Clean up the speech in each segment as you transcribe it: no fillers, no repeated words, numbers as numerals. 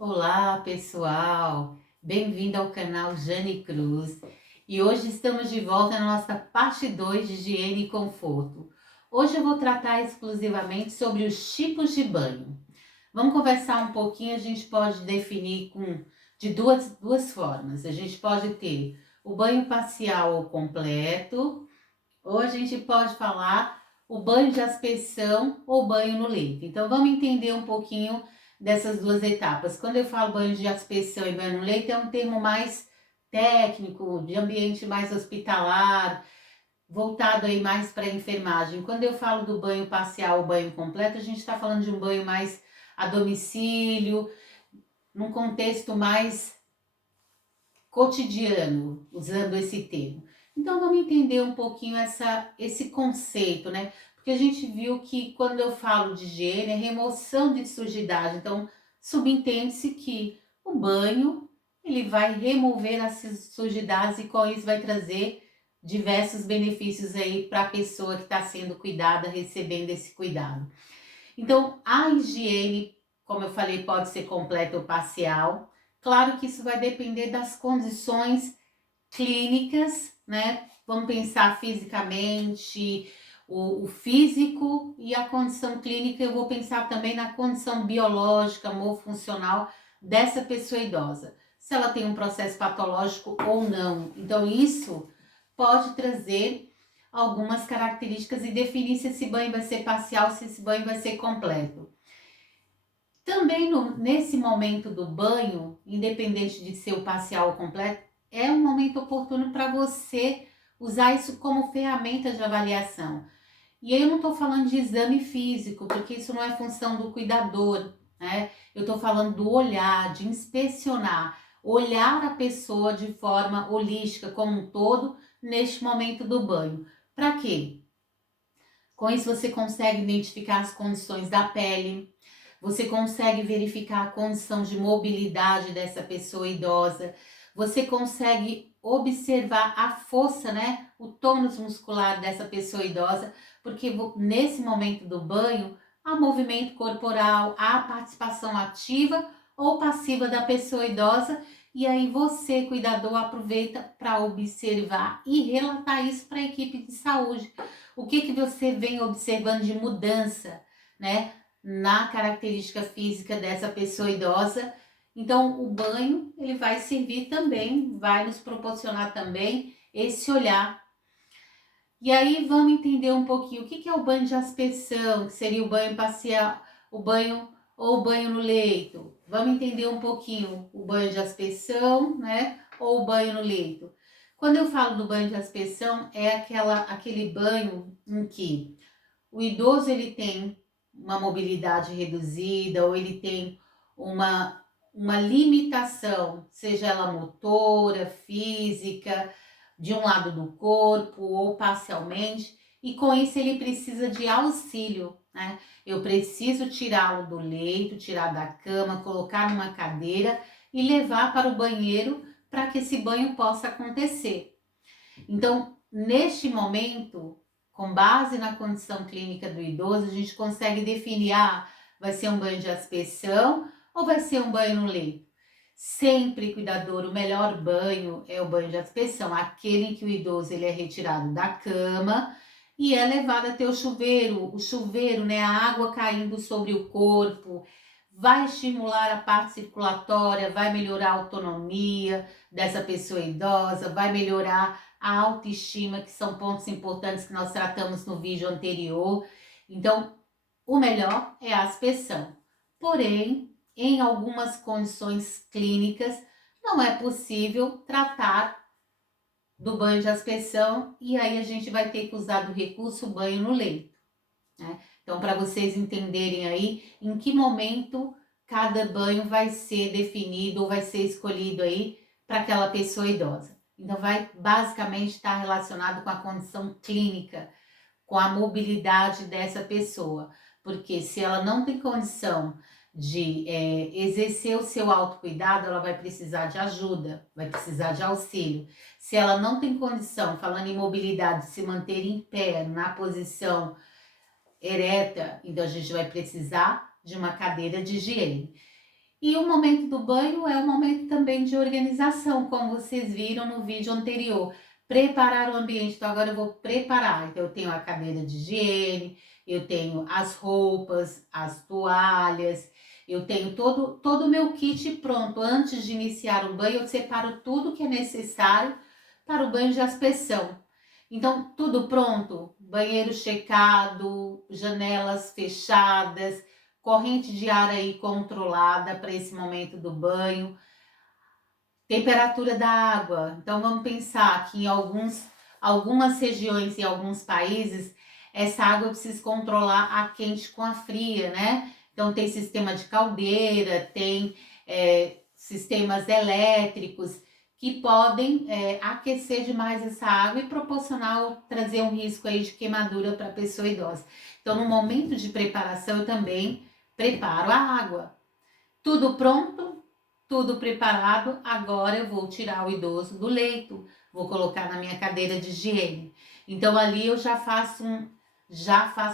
Olá, pessoal! Bem-vindo ao canal Jane Cruz. E hoje estamos de volta na nossa parte 2 de higiene e conforto. Hoje eu vou tratar exclusivamente sobre os tipos de banho. Vamos conversar um pouquinho, a gente pode definir de duas formas. A gente pode ter o banho parcial ou completo, ou a gente pode falar o banho de aspersão ou banho no leito. Então vamos entender um pouquinho dessas duas etapas. Quando eu falo banho de aspersão e banho no leito, é um termo mais técnico, de ambiente mais hospitalar, voltado aí mais para a enfermagem. Quando eu falo do banho parcial ou banho completo, a gente está falando de um banho mais a domicílio, num contexto mais cotidiano, usando esse termo. Então vamos entender um pouquinho esse conceito, né? Porque a gente viu que quando eu falo de higiene é remoção de sujidade, então subentende-se que o banho ele vai remover as sujidades e com isso vai trazer diversos benefícios aí para a pessoa que está sendo cuidada, recebendo esse cuidado. Então, a higiene, como eu falei, pode ser completa ou parcial. Claro que isso vai depender das condições clínicas, né? Vamos pensar fisicamente, o físico e a condição clínica. Eu vou pensar também na condição biológica, funcional dessa pessoa idosa. Se ela tem um processo patológico ou não. Então, isso pode trazer algumas características e definir se esse banho vai ser parcial, se esse banho vai ser completo. Também nesse momento do banho, independente de ser o parcial ou completo, é um momento oportuno para você usar isso como ferramenta de avaliação. E aí eu não estou falando de exame físico, porque isso não é função do cuidador, né? Eu estou falando do olhar, de inspecionar, olhar a pessoa de forma holística como um todo neste momento do banho. Para quê? Com isso você consegue identificar as condições da pele, você consegue verificar a condição de mobilidade dessa pessoa idosa, você consegue observar a força, né, o tônus muscular dessa pessoa idosa, porque nesse momento do banho há movimento corporal, há participação ativa ou passiva da pessoa idosa, e aí você, cuidador, aproveita para observar e relatar isso para a equipe de saúde. O que você vem observando de mudança, né, na característica física dessa pessoa idosa? Então, o banho, ele vai servir também, vai nos proporcionar também esse olhar. E aí, vamos entender um pouquinho o que é o banho de aspersão, que seria o banho parcial, o banho ou o banho no leito. Vamos entender um pouquinho o banho de aspersão, né, ou o banho no leito. Quando eu falo do banho de aspersão, é aquele banho em que o idoso ele tem uma mobilidade reduzida ou ele tem uma limitação, seja ela motora, física, de um lado do corpo ou parcialmente, e com isso ele precisa de auxílio, né? Eu preciso tirá-lo do leito, tirar da cama, colocar numa cadeira e levar para o banheiro para que esse banho possa acontecer. Então, neste momento, com base na condição clínica do idoso, a gente consegue definir, vai ser um banho de aspersão ou vai ser um banho no leito? Sempre, cuidador, o melhor banho é o banho de aspersão, aquele em que o idoso ele é retirado da cama e é levado até o chuveiro, né, a água caindo sobre o corpo, vai estimular a parte circulatória, vai melhorar a autonomia dessa pessoa idosa, vai melhorar a autoestima, que são pontos importantes que nós tratamos no vídeo anterior. Então, o melhor é a aspersão. Porém, em algumas condições clínicas, não é possível tratar do banho de aspersão e aí a gente vai ter que usar do recurso banho no leito, né? Então, para vocês entenderem aí em que momento cada banho vai ser definido ou vai ser escolhido aí para aquela pessoa idosa. Então, vai basicamente estar relacionado com a condição clínica, com a mobilidade dessa pessoa. Porque se ela não tem condição de exercer o seu autocuidado, ela vai precisar de ajuda, vai precisar de auxílio. Se ela não tem condição, falando em mobilidade, de se manter em pé, na posição ereta, então a gente vai precisar de uma cadeira de higiene. E o momento do banho é um momento também de organização, como vocês viram no vídeo anterior. Preparar o ambiente. Então, agora eu vou preparar. Então, eu tenho a cadeira de higiene, eu tenho as roupas, as toalhas, eu tenho todo o meu kit pronto. Antes de iniciar o banho, eu separo tudo que é necessário para o banho de aspersão. Então, tudo pronto, banheiro checado, janelas fechadas, corrente de ar aí controlada para esse momento do banho, temperatura da água. Então, vamos pensar que em algumas regiões e alguns países, essa água eu preciso controlar a quente com a fria, né? Então, tem sistema de caldeira, tem sistemas elétricos que podem aquecer demais essa água e proporcionar, trazer um risco aí de queimadura para a pessoa idosa. Então, no momento de preparação, eu também preparo a água. Tudo pronto, tudo preparado, agora eu vou tirar o idoso do leito, vou colocar na minha cadeira de higiene. Então, ali eu já faço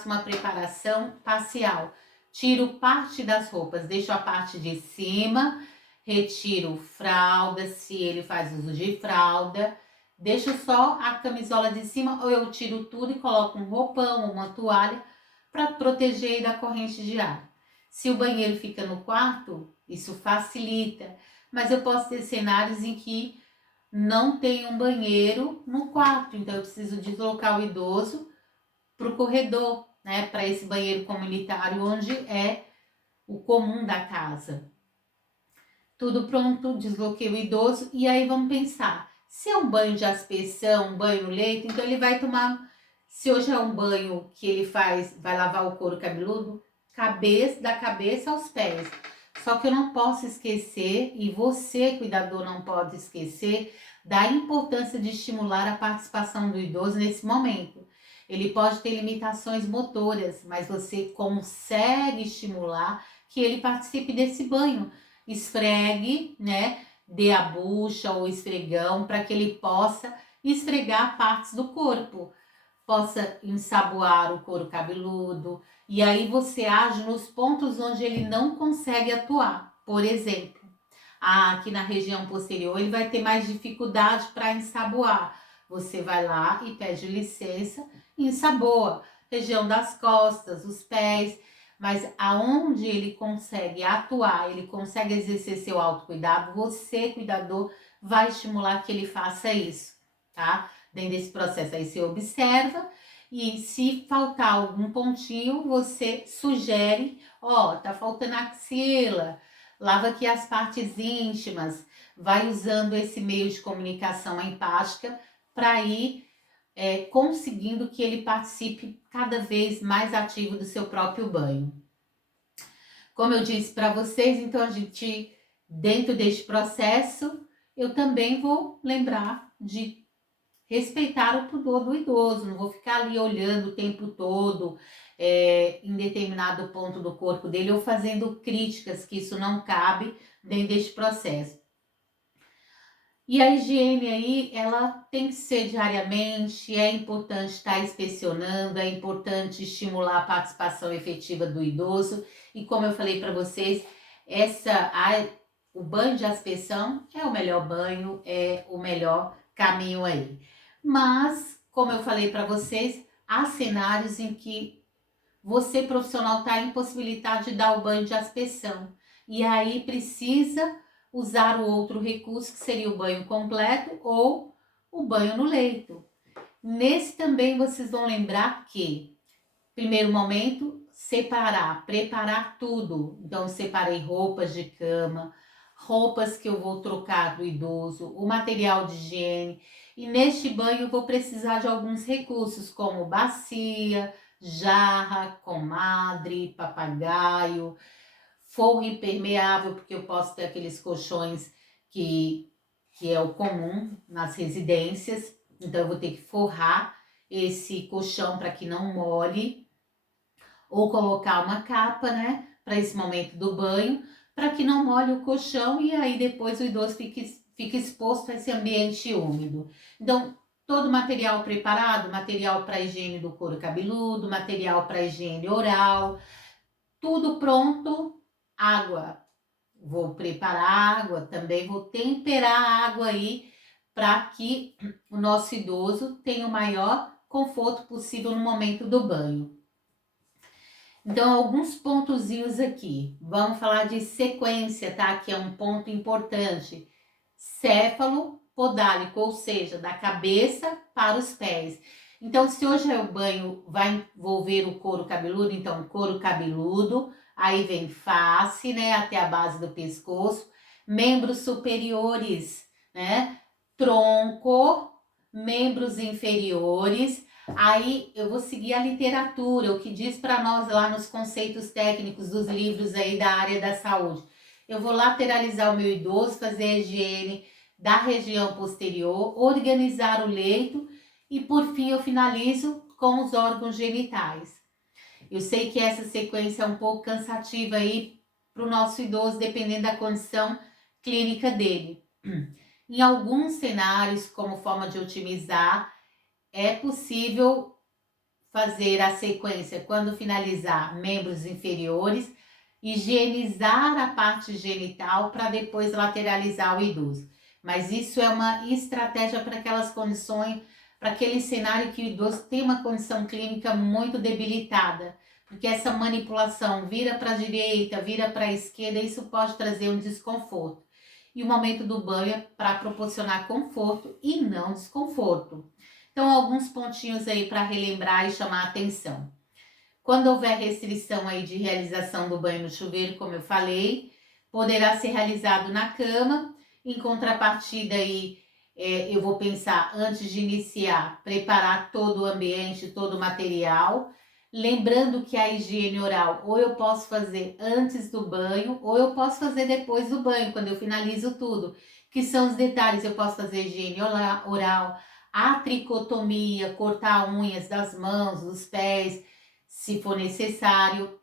uma preparação parcial. Tiro parte das roupas, deixo a parte de cima, retiro fralda, se ele faz uso de fralda, deixo só a camisola de cima, ou eu tiro tudo e coloco um roupão, uma toalha, para proteger da corrente de ar. Se o banheiro fica no quarto, isso facilita, mas eu posso ter cenários em que não tem um banheiro no quarto, então eu preciso deslocar o idoso para o corredor, né, para esse banheiro comunitário onde é o comum da casa. Tudo pronto, desloquei o idoso e aí vamos pensar, se é um banho de aspersão, um banho no leito, então ele vai tomar, se hoje é um banho que ele faz, vai lavar o couro cabeludo, da cabeça aos pés. Só que eu não posso esquecer, e você, cuidador, não pode esquecer, da importância de estimular a participação do idoso nesse momento. Ele pode ter limitações motoras, mas você consegue estimular que ele participe desse banho. Esfregue, né? Dê a bucha ou esfregão para que ele possa esfregar partes do corpo, possa ensaboar o couro cabeludo, e aí você age nos pontos onde ele não consegue atuar. Por exemplo, aqui na região posterior ele vai ter mais dificuldade para ensaboar. Você vai lá e pede licença e ensaboa. Região das costas, os pés, mas aonde ele consegue atuar, ele consegue exercer seu autocuidado, você, cuidador, vai estimular que ele faça isso, tá? Dentro desse processo aí você observa e se faltar algum pontinho, você sugere, ó, tá faltando axila, lava aqui as partes íntimas, vai usando esse meio de comunicação empática para ir conseguindo que ele participe cada vez mais ativo do seu próprio banho. Como eu disse para vocês, então a gente, dentro deste processo, eu também vou lembrar de respeitar o pudor do idoso, não vou ficar ali olhando o tempo todo em determinado ponto do corpo dele ou fazendo críticas, que isso não cabe dentro deste processo. E a higiene aí, ela tem que ser diariamente, é importante estar inspecionando, é importante estimular a participação efetiva do idoso. E como eu falei para vocês, o banho de aspersão é o melhor banho, é o melhor caminho aí. Mas, como eu falei para vocês, há cenários em que você profissional está impossibilitado de dar o banho de aspersão. E aí precisa usar o outro recurso, que seria o banho completo ou o banho no leito. Nesse também vocês vão lembrar que, primeiro momento, preparar tudo. Então, separei roupas de cama, roupas que eu vou trocar do idoso, o material de higiene. E neste banho eu vou precisar de alguns recursos, como bacia, jarra, comadre, papagaio, forro impermeável, porque eu posso ter aqueles colchões que é o comum nas residências, então eu vou ter que forrar esse colchão para que não molhe, ou colocar uma capa, né, para esse momento do banho, para que não molhe o colchão e aí depois o idoso fique exposto a esse ambiente úmido. Então, todo material preparado, material para higiene do couro cabeludo, material para higiene oral, tudo pronto, água. Vou preparar água, também vou temperar a água aí para que o nosso idoso tenha o maior conforto possível no momento do banho. Então, alguns pontozinhos aqui. Vamos falar de sequência, tá? Que é um ponto importante. Céfalo podálico, ou seja, da cabeça para os pés. Então, se hoje o banho vai envolver o couro cabeludo, então couro cabeludo, aí vem face, né, até a base do pescoço, membros superiores, né, tronco, membros inferiores. Aí eu vou seguir a literatura, o que diz para nós lá nos conceitos técnicos dos livros aí da área da saúde. Eu vou lateralizar o meu idoso, fazer a higiene da região posterior, organizar o leito e por fim eu finalizo com os órgãos genitais. Eu sei que essa sequência é um pouco cansativa aí para o nosso idoso, dependendo da condição clínica dele. Em alguns cenários, como forma de otimizar, é possível fazer a sequência quando finalizar membros inferiores, higienizar a parte genital para depois lateralizar o idoso. Mas isso é uma estratégia para aquelas condições, para aquele cenário que o idoso tem uma condição clínica muito debilitada, porque essa manipulação vira para a direita, vira para a esquerda, isso pode trazer um desconforto. E o momento do banho é para proporcionar conforto e não desconforto. Então, alguns pontinhos aí para relembrar e chamar a atenção. Quando houver restrição aí de realização do banho no chuveiro, como eu falei, poderá ser realizado na cama. Em contrapartida aí, eu vou pensar antes de iniciar, preparar todo o ambiente, todo o material. Lembrando que a higiene oral ou eu posso fazer antes do banho ou eu posso fazer depois do banho, quando eu finalizo tudo. Que são os detalhes, eu posso fazer higiene oral, a tricotomia, cortar unhas das mãos, dos pés, se for necessário.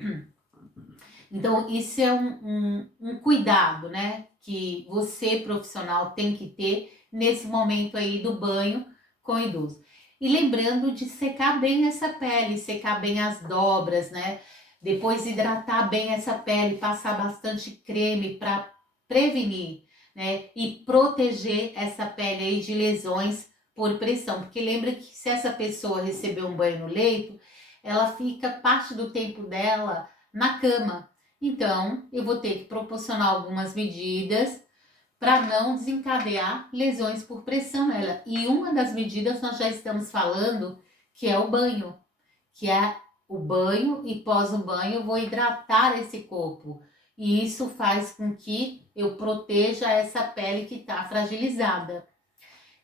Então, isso é um cuidado, né? Que você, profissional, tem que ter nesse momento aí do banho com o idoso. E lembrando de secar bem essa pele, secar bem as dobras, né? Depois hidratar bem essa pele, passar bastante creme para prevenir, né? E proteger essa pele aí de lesões por pressão. Porque lembra que se essa pessoa receber um banho no leito, ela fica parte do tempo dela na cama. Então, eu vou ter que proporcionar algumas medidas para não desencadear lesões por pressão nela. E uma das medidas nós já estamos falando, que é o banho, que é o banho e pós o banho eu vou hidratar esse corpo. E isso faz com que eu proteja essa pele que está fragilizada.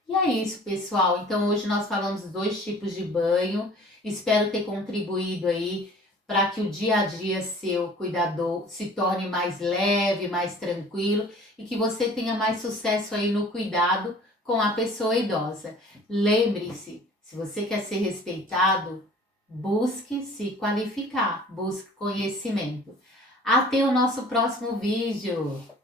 E é isso, pessoal. Então, hoje nós falamos dois tipos de banho. Espero ter contribuído aí para que o dia a dia seu cuidador se torne mais leve, mais tranquilo e que você tenha mais sucesso aí no cuidado com a pessoa idosa. Lembre-se, se você quer ser respeitado, busque se qualificar, busque conhecimento. Até o nosso próximo vídeo.